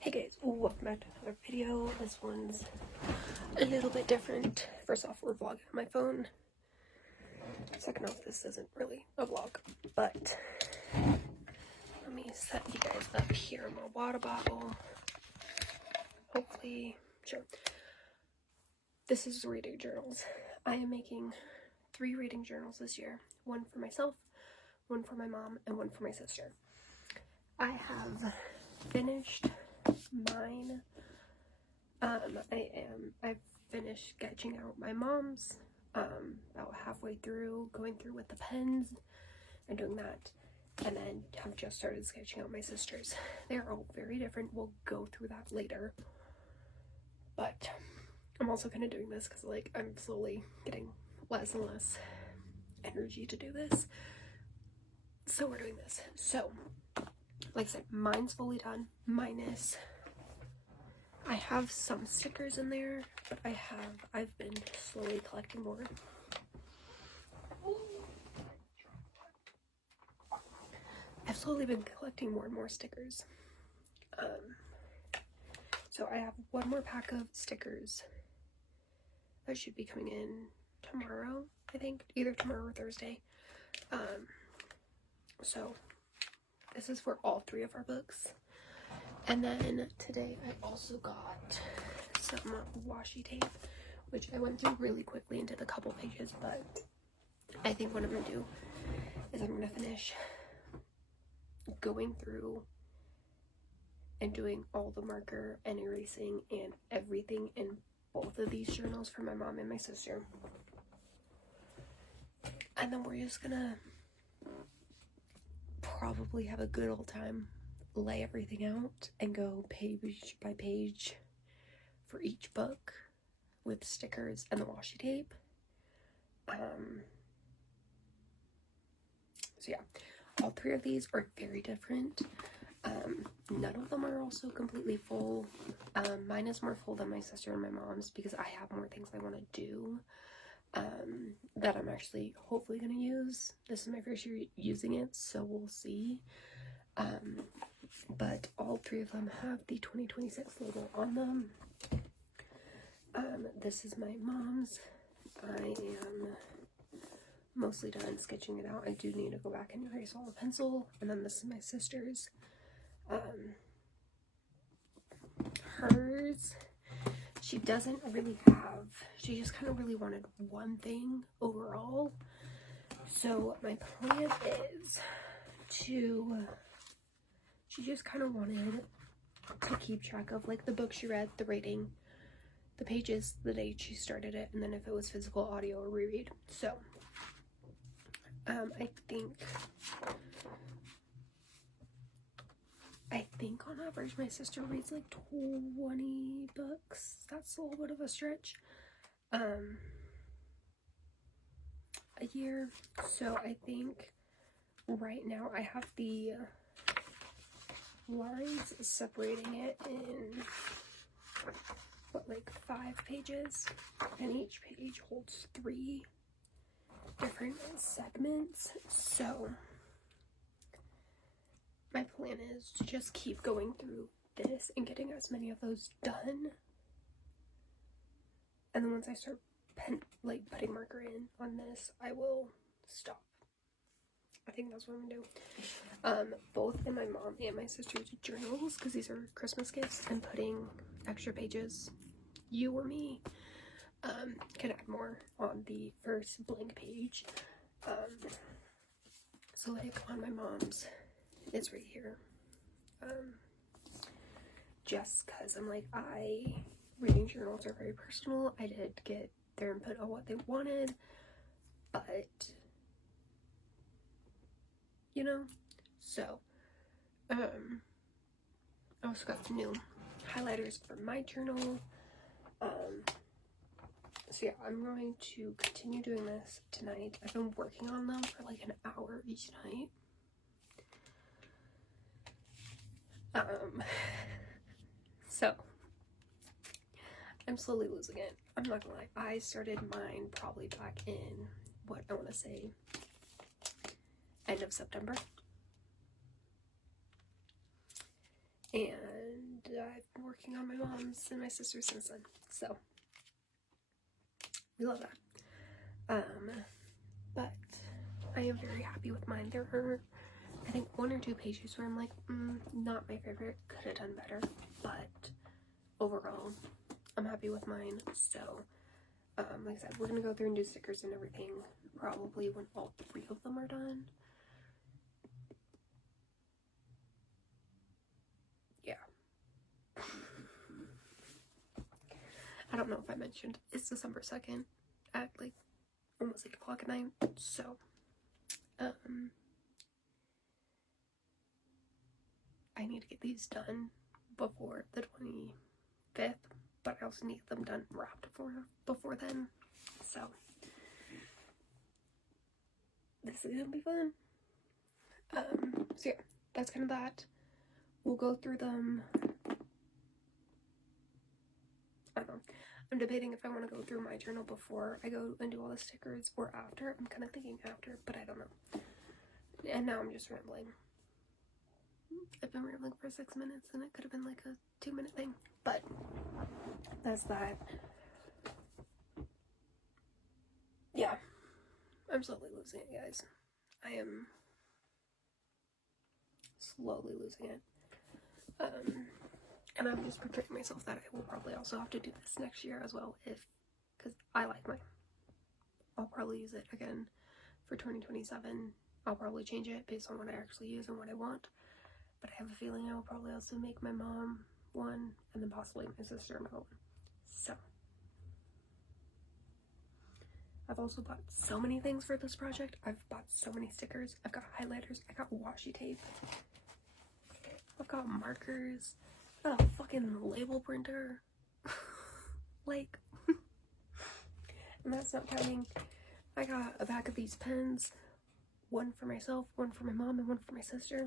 Hey guys, welcome back to another video. This one's a little bit different. First off, we're vlogging on my phone. Second off, this isn't really a vlog, but let me set you guys up here. My water bottle. Hopefully, sure. This is reading journals. I am making 3 reading journals this year. One for myself, one for my mom, and one for my sister. I have finished mine. I've finished sketching out my mom's, about halfway through, going through with the pens and doing that, and then I've just started sketching out my sister's. They're all very different. We'll go through that later, but I'm also kind of doing this because, like, I'm slowly getting less and less energy to do this, so we're doing this. So, like I said, mine's fully done, minus I have some stickers in there, but I've been slowly collecting more. I've slowly been collecting more and more stickers. So I have one more pack of stickers that should be coming in tomorrow, I think, either tomorrow or Thursday. So this is for all 3 of our books. And then today I also got some washi tape, which I went through really quickly and did a couple pages, but I think what I'm going to do is I'm going to finish going through and doing all the marker and erasing and everything in both of these journals for my mom and my sister. And then we're just going to probably have a good old time, lay everything out, and go page by page for each book with stickers and the washi tape. So yeah, all 3 of these are very different. None of them are also completely full. Mine is more full than my sister and my mom's because I have more things I want to do that I'm actually hopefully going to use. This is my first year using it, so we'll see. But all 3 of them have the 2026 logo on them. This is my mom's. I am mostly done sketching it out. I do need to go back and erase all the pencil. And then this is my sister's. Hers, she doesn't really have, she just kind of really wanted one thing overall. So my plan is to, she just kind of wanted to keep track of, like, the book she read, the rating, the pages, the date she started it, and then if it was physical, audio, or reread. So I think on average my sister reads like 20 books. That's a little bit of a stretch. A year. So I think right now I have the lines separating it in like 5 pages, and each page holds 3 different segments. So my plan is to just keep going through this and getting as many of those done, and then once I start putting marker in on this, I will stop. I think that's what I'm gonna do. Both in my mom and my sister's journals, because these are Christmas gifts, and putting extra pages, you or me can add more on the first blank page. So like on my mom's, it's right here. Just because I'm like, reading journals are very personal. I did get their input on what they wanted, but you know, so I also got some new highlighters for my journal. So yeah, I'm going to continue doing this tonight. I've been working on them for like an hour each night. So I'm slowly losing it. I'm not gonna lie. I started mine probably back in, what I want to say, end of September. And been working on my mom's and my sister's since then. So we love that. But I am very happy with mine. There are, I think, 1 or 2 pages where I'm like, not my favorite, could have done better, but overall, I'm happy with mine. So, like I said, we're gonna go through and do stickers and everything, probably when all 3 of them are done. Yeah. I don't know if I mentioned, it's December 2nd at like almost 8 o'clock at night, so, I need to get these done before the 25th, but I also need them done wrapped before then, so this is gonna be fun. So yeah, that's kind of that. We'll go through them. I don't know. I'm debating if I want to go through my journal before I go and do all the stickers or after. I'm kind of thinking after, but I don't know. And now I'm just rambling. I've been rambling for 6 minutes and it could have been like a 2-minute thing, but that's that. Yeah, I'm slowly losing it, guys. I am slowly losing it. And I'm just preparing myself that I will probably also have to do this next year as well, because I like mine. I'll probably use it again for 2027. I'll probably change it based on what I actually use and what I want. But I have a feeling I will probably also make my mom one, and then possibly my sister another one. So, I've also bought so many things for this project. I've bought so many stickers. I've got highlighters. I got washi tape. I've got markers. I got a fucking label printer. Like, and that's not counting. I got a bag of these pens. 1 for myself, 1 for my mom, and 1 for my sister.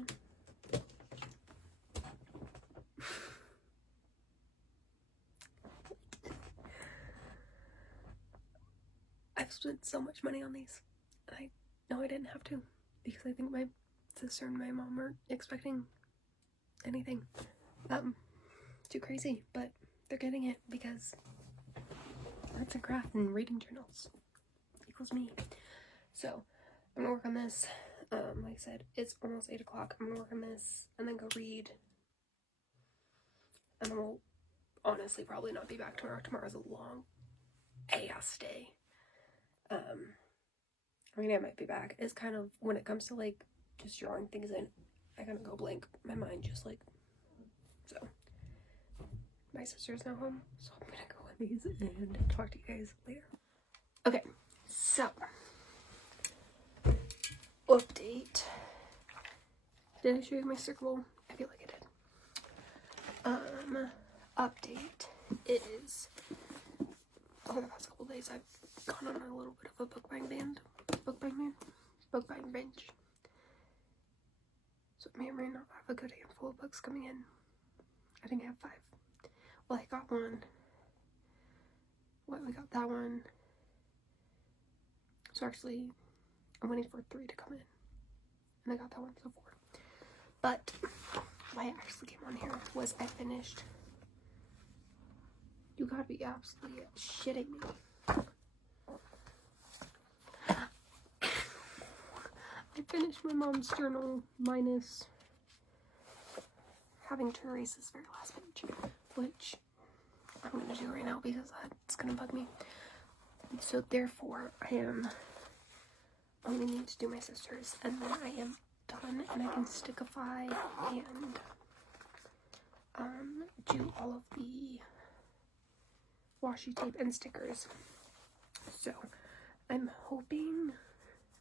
I've spent so much money on these, and I know I didn't have to, because I think my sister and my mom aren't expecting anything too crazy, but they're getting it because arts and craft and reading journals equals me. So I'm gonna work on this. Like I said, it's almost 8 o'clock. I'm gonna work on this and then go read, and then we'll honestly probably not be back tomorrow. Tomorrow's a long ass day. I mean, I might be back. It's kind of, when it comes to like just drawing things in, I kind of go blank. My mind just like, so. My sister's now home, so I'm gonna go in these and talk to you guys later. Okay, so update. Did I show you my circle? I feel like I did. Update is, over the past couple days I've gone on a little bit of a book buying binge. So I may or may not have a good handful of books coming in. I think I have 5. Well, I got 1. We got that one. So actually, I'm waiting for 3 to come in. And I got that one, so 4. But why I actually came on here was I finished. You gotta be absolutely shitting me. I finished my mom's journal minus having to erase this very last page, which I'm gonna do right now because it's gonna bug me. So therefore, I am only need to do my sister's, and then I am done, and I can stickify and do all of the washi tape and stickers. So I'm hoping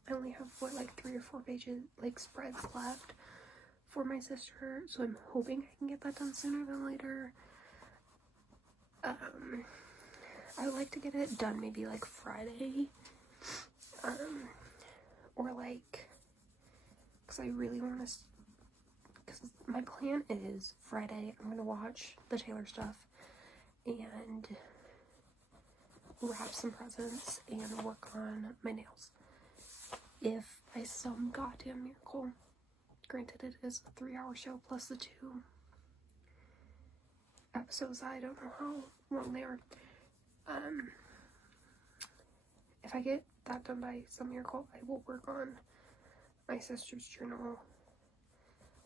I only have like 3 or 4 pages, like spreads left for my sister, so I'm hoping I can get that done sooner than later. I would like to get it done maybe like Friday, or like, because I really want to, because my plan is Friday I'm gonna watch the Taylor stuff and wrap some presents and work on my nails. If by some goddamn miracle, granted it is a 3-hour show plus the 2 episodes. I don't know how long they are. If I get that done by some miracle, I will work on my sister's journal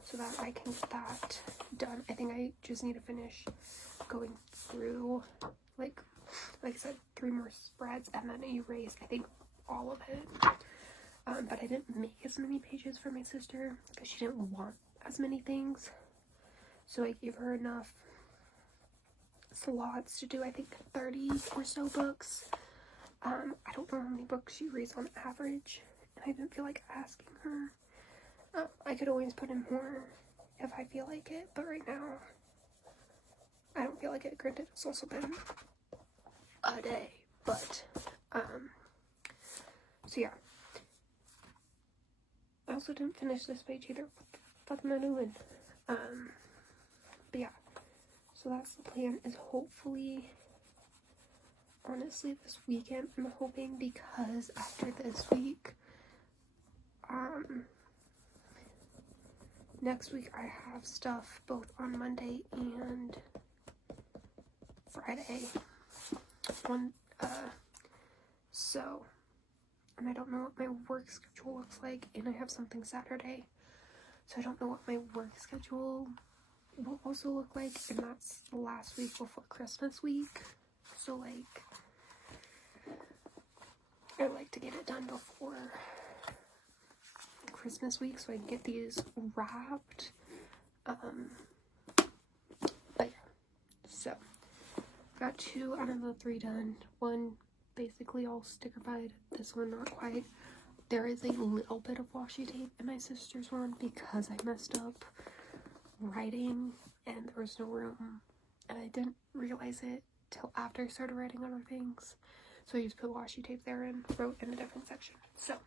so that I can get that done. I think I just need to finish going through, like I said, 3 more spreads and then erase, I think, all of it. But I didn't make as many pages for my sister because she didn't want as many things. So I gave her enough slots to do, I think, 30 or so books. I don't know how many books she reads on average, and I didn't feel like asking her. I could always put in more if I feel like it, but right now, I don't feel like it. Granted, it's also been a day, but, so yeah. I also didn't finish this page either. What the fuck am I doing? But yeah, so that's the plan, is hopefully, honestly, this weekend. I'm hoping, because after this week, next week I have stuff both on Monday and Friday. So, and I don't know what my work schedule looks like, and I have something Saturday, so I don't know what my work schedule will also look like, and that's the last week before Christmas week, so like, I like to get it done before Christmas week so I can get these wrapped. But yeah, so got 2 out of the 3 done. 1 basically all stickerfied, this one not quite. There is a little bit of washi tape in my sister's one because I messed up writing and there was no room, and I didn't realize it till after I started writing other things. So I just put washi tape there and wrote in a different section. So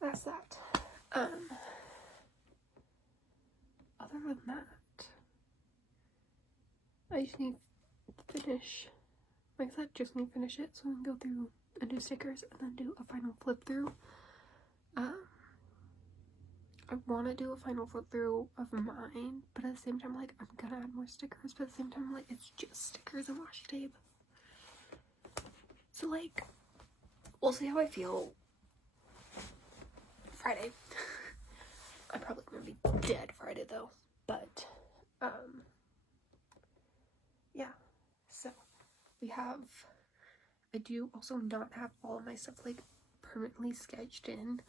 that's that. Other than that, I just need to finish, like I said, just need to finish it so we can go through and do stickers and then do a final flip through. I want to do a final flip through of mine, but at the same time, like, I'm gonna add more stickers, but at the same time, like, it's just stickers and washi tape. So, like, we'll see how I feel Friday. I'm probably gonna be dead Friday, though, but, yeah, so, we have, I do also not have all of my stuff, like, permanently sketched in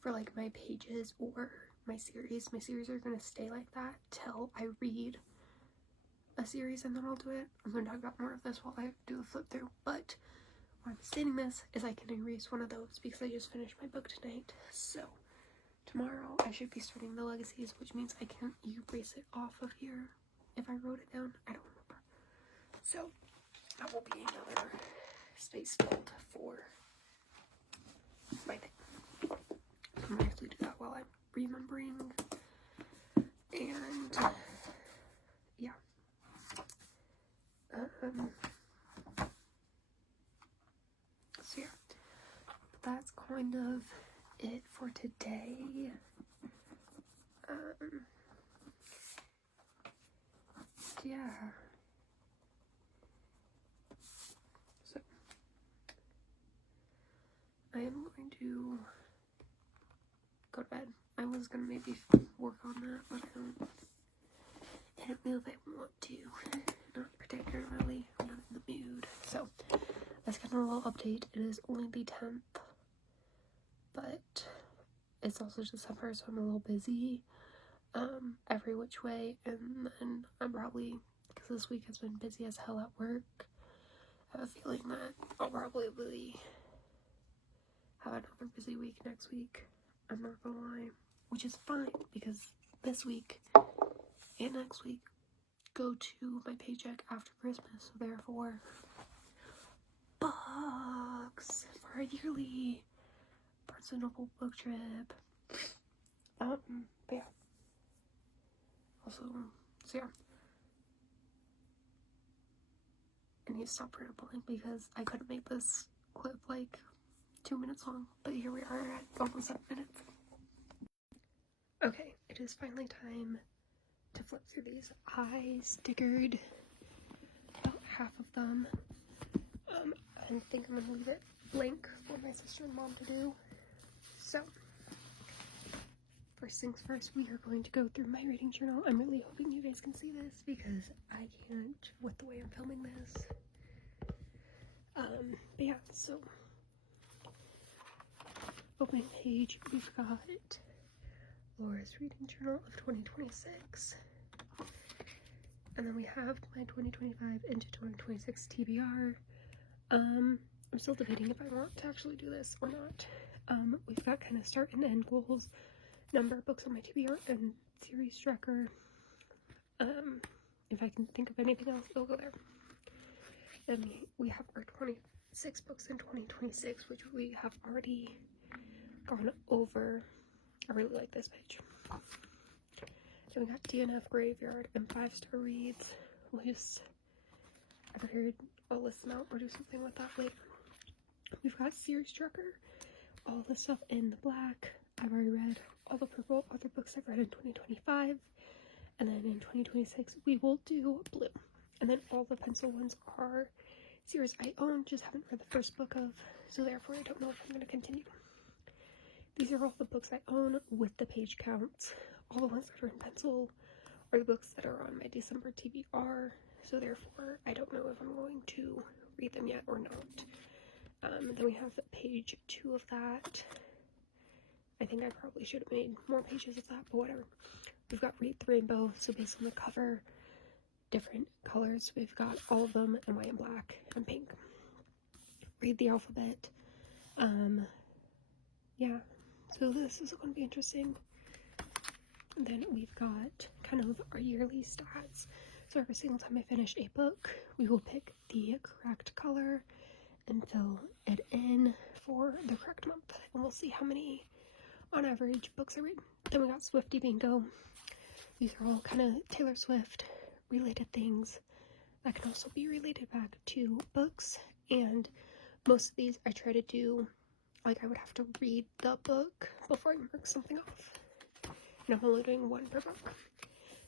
for, like, my pages or my series. My series are gonna stay like that till I read a series and then I'll do it. I'm gonna talk about more of this while I do the flip through, but why I'm stating this is I can erase one of those because I just finished my book tonight. So tomorrow I should be starting the legacies, which means I can erase it off of here if I wrote it down. I don't remember. So that will be another space filled for my thing. I'm gonna actually do that while I'm remembering. And yeah. So yeah, that's kind of it for today. Yeah. So I am going to go to bed. I was gonna maybe work on that, but I don't know if I want to. Not particularly. I'm not in the mood. So that's kind of a little update. It is only the 10th, but it's also December, so I'm a little busy every which way, and then I'm probably, because this week has been busy as hell at work, I have a feeling that I'll probably have another busy week next week. I'm not gonna lie, which is fine because this week and next week go to my paycheck after Christmas, so therefore books for a yearly Barnes & Noble book trip. But yeah. Also, so yeah. I need to stop rambling because I couldn't make this clip like 2 minutes long, but here we are at almost 7 minutes. Okay, it is finally time to flip through these. I stickered about half of them. I think I'm gonna leave it blank for my sister and mom to do. So, first things first, we are going to go through my reading journal. I'm really hoping you guys can see this because I can't with the way I'm filming this. But yeah, so opening page, we've got Laura's reading journal of 2026. And then we have my 2025 into 2026 TBR. I'm still debating if I want to actually do this or not. We've got kind of start and end goals, number of books on my TBR, and series tracker. If I can think of anything else, it'll go there. And we have our 26 books in 2026, which we have already gone over. I really like this page. Then we got DNF Graveyard and 5-star reads. I figured I'll list them out or do something with that later. We've got series tracker, all the stuff in the black. I've already read all the purple other books I've read in 2025. And then in 2026, we will do blue. And then all the pencil ones are series I own, just haven't read the first book of, so therefore I don't know if I'm going to continue. These are all the books I own with the page counts. All the ones that are in pencil are the books that are on my December TBR, so therefore I don't know if I'm going to read them yet or not. Then we have page 2 of that. I think I probably should have made more pages of that, but whatever. We've got Read the Rainbow, so based on the cover, different colors. We've got all of them in white and black and pink. Read the Alphabet. Yeah, so this is going to be interesting. And then we've got kind of our yearly stats. So every single time I finish a book, we will pick the correct color and fill it in for the correct month. And we'll see how many, on average, books I read. Then we got Swiftie Bingo. These are all kind of Taylor Swift related things that can also be related back to books. And most of these I try to do, like I would have to read the book before I mark something off. And I'm only doing one per book.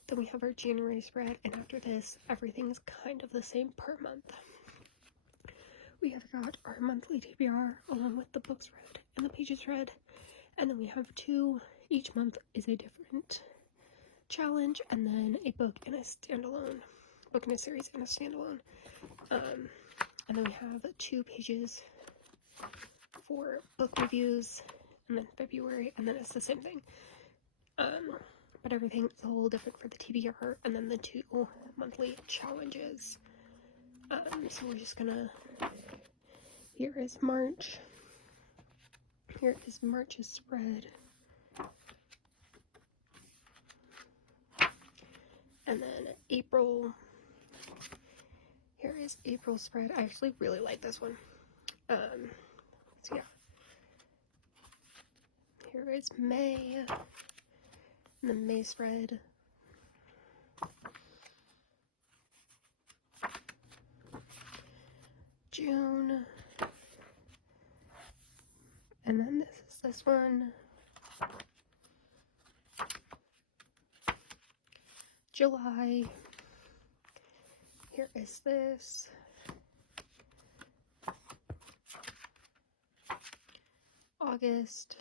Then we have our January spread, and after this, everything's kind of the same per month. We have got our monthly TBR along with the books read and the pages read, and then we have 2. Each month is a different challenge, and then a book in a standalone, book in a series and a standalone. And then we have 2 pages for book reviews, and then February, and then it's the same thing. But everything's a little different for the TBR, and then the 2 monthly challenges. So we're just gonna, here is March. Here is March's spread. And then April. Here is April's spread. I actually really like this one. So yeah. Here is May. And the May spread. June. And then this is this one. July. Here is this. August.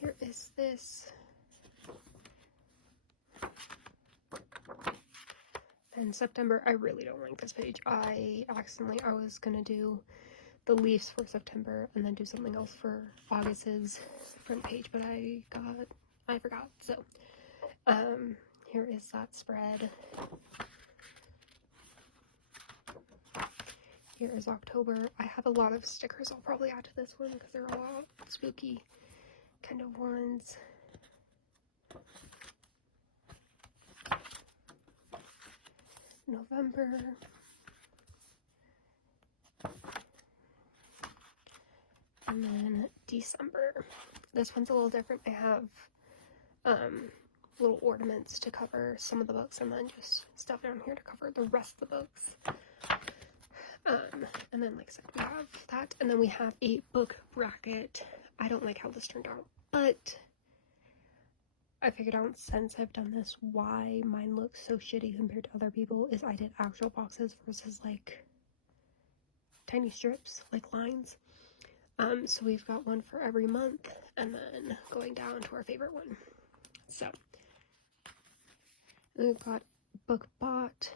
Here is this. And September, I really don't like this page. I was gonna do the leaves for September and then do something else for August's front page, but I forgot. So, here is that spread. Here is October. I have a lot of stickers I'll probably add to this one because they're a lot spooky kind of ones. November. And then December. This one's a little different. I have little ornaments to cover some of the books and then just stuff down here to cover the rest of the books. And then like I said, we have that, and then we have a book bracket. I don't like how this turned out, but I figured out since I've done this why mine looks so shitty compared to other people is I did actual boxes versus like tiny strips, like lines. So we've got one for every month, and then going down to our favorite one. So we've got book bought.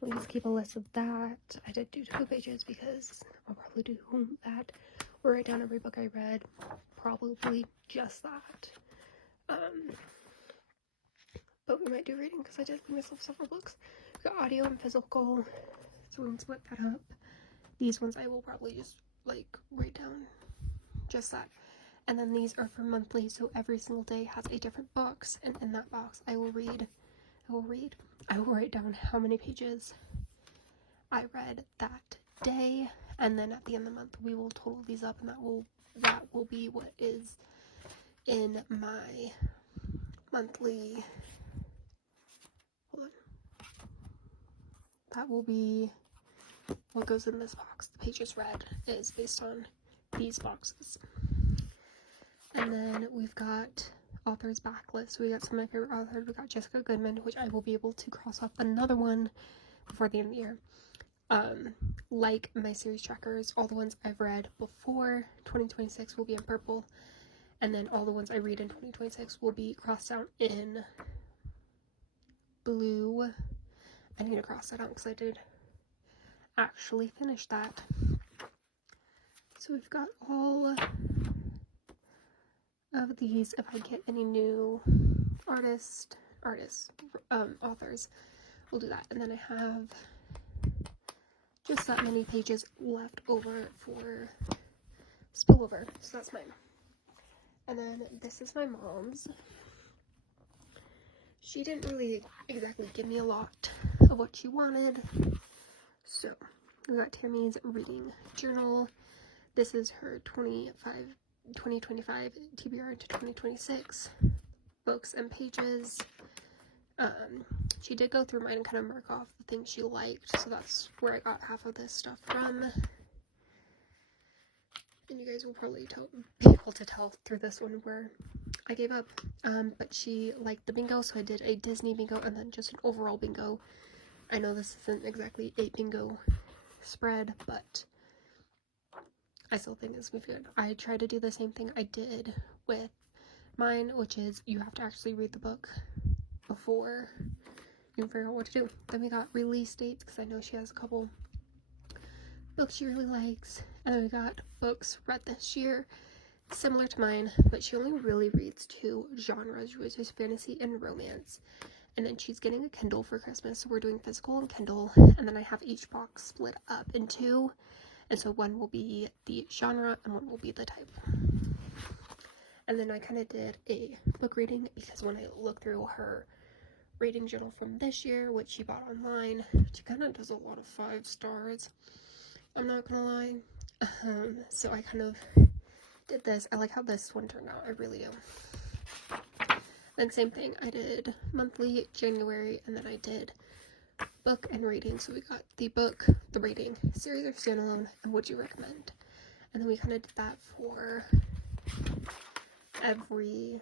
We'll just keep a list of that. I did do 2 pages because I'll probably do that. We'll write down every book I read. Probably just that. But we might do reading because I did give myself several books. We got audio and physical, so we can split that up. These ones I will probably just like write down just that. And then these are for monthly, so every single day has a different box, and in that box I will write down how many pages I read that day, and then at the end of the month we will total these up, and that will be what is in my monthly, hold on, that will be what goes in this box. The pages read is based on these boxes. And then we've got authors backlist. We got some of my favorite authors. We got Jessica Goodman, which I will be able to cross off another one before the end of the year. Like my series trackers, all the ones I've read before 2026 will be in purple, and then all the ones I read in 2026 will be crossed out in blue. I need to cross that out because I did actually finish that. So we've got all of these. If I get any new authors, we'll do that. And then I have just that many pages left over for spillover, so that's mine. And then this is my mom's. She didn't really exactly give me a lot of what she wanted, so we got Tammy's reading journal. This is her 2025 TBR to 2026 books and pages. She did go through mine and kind of mark off the things she liked, so that's where I got half of this stuff from. And you guys will probably be able to tell through this one where I gave up. But she liked the bingo, so I did a Disney bingo and then just an overall bingo. I know this isn't exactly a bingo spread, but I still think this would be good. I tried to do the same thing I did with mine, which is you have to actually read the book before you can figure out what to do. Then we got release dates, because I know she has a couple books she really likes. And then we got books read this year, similar to mine, but she only really reads 2 genres, which is fantasy and romance. And then she's getting a Kindle for Christmas, so we're doing physical and Kindle, and then I have each box split up in 2, and so one will be the genre and one will be the type. And then I kind of did a book reading, because when I look through her reading journal from this year, which she bought online, she kind of does a lot of 5 stars, I'm not gonna lie. So I kind of did this. I like how this one turned out, I really do. Then same thing, I did monthly, January, and then I did book and reading. So we got the book, the reading, series or standalone, and would you recommend? And then we kind of did that for every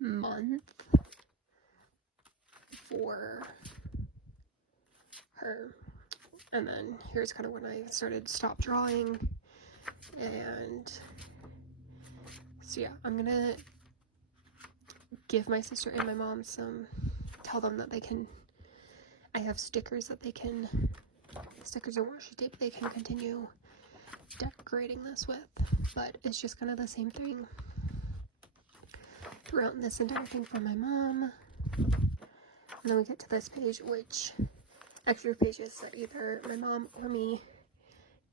month for her. And then here's kind of when I started stop drawing. And so yeah, I'm gonna give my sister and my mom some, tell them that they can, I have stickers that they can, stickers and washi tape they can continue decorating this with, but it's just kind of the same thing throughout this entire thing for my mom. And then we get to this page, which extra pages that either my mom or me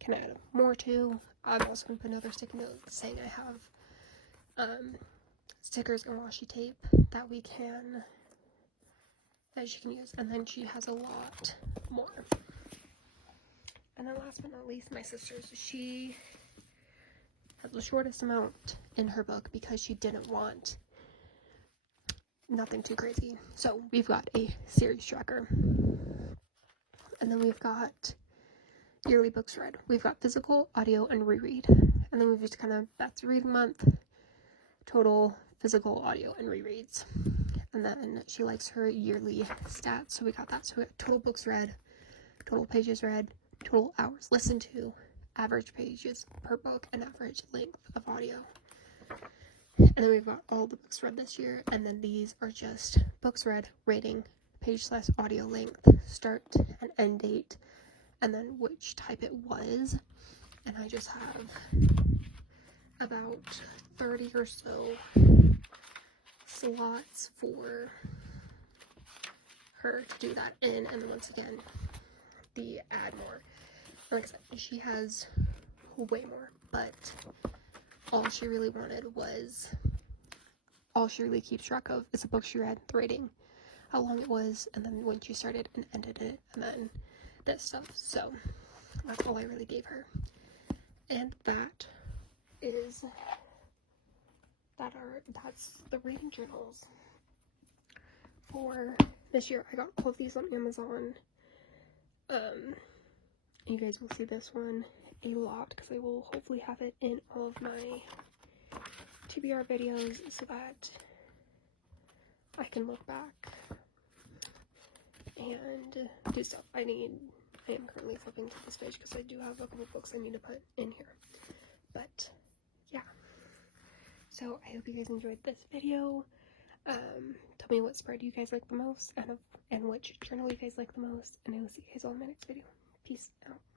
can add more to. I'm also going to put another sticky note saying I have stickers and washi tape that she can use, and then she has a lot more. And then last but not least, my sister's. She has the shortest amount in her book because she didn't want nothing too crazy. So we've got a series tracker, and then we've got yearly books read. We've got physical, audio, and reread. And then we've just kind of, that's reading month, total physical, audio, and rereads. And then she likes her yearly stats, so we got that. So we got total books read, total pages read, total hours listened to, average pages per book, and average length of audio. And then we've got all the books read this year, and then these are just books read, rating, page/audio length, start and end date, and then which type it was. And I just have about 30 or so slots for her to do that in. And then once again, the add more. Like I said, she has way more, but all she really keeps track of is the book she read, the rating, how long it was, and then when she started and ended it, and then this stuff. So that's all I really gave her. And that's the reading journals for this year. I got all of these on Amazon. You guys will see this one a lot because I will hopefully have it in all of my TBR videos so that I can look back and do stuff. I am currently flipping to this page because I do have a couple books I need to put in here. But yeah, so I hope you guys enjoyed this video. Tell me what spread you guys like the most and which journal you guys like the most, and I will see you guys all in my next video. Peace out.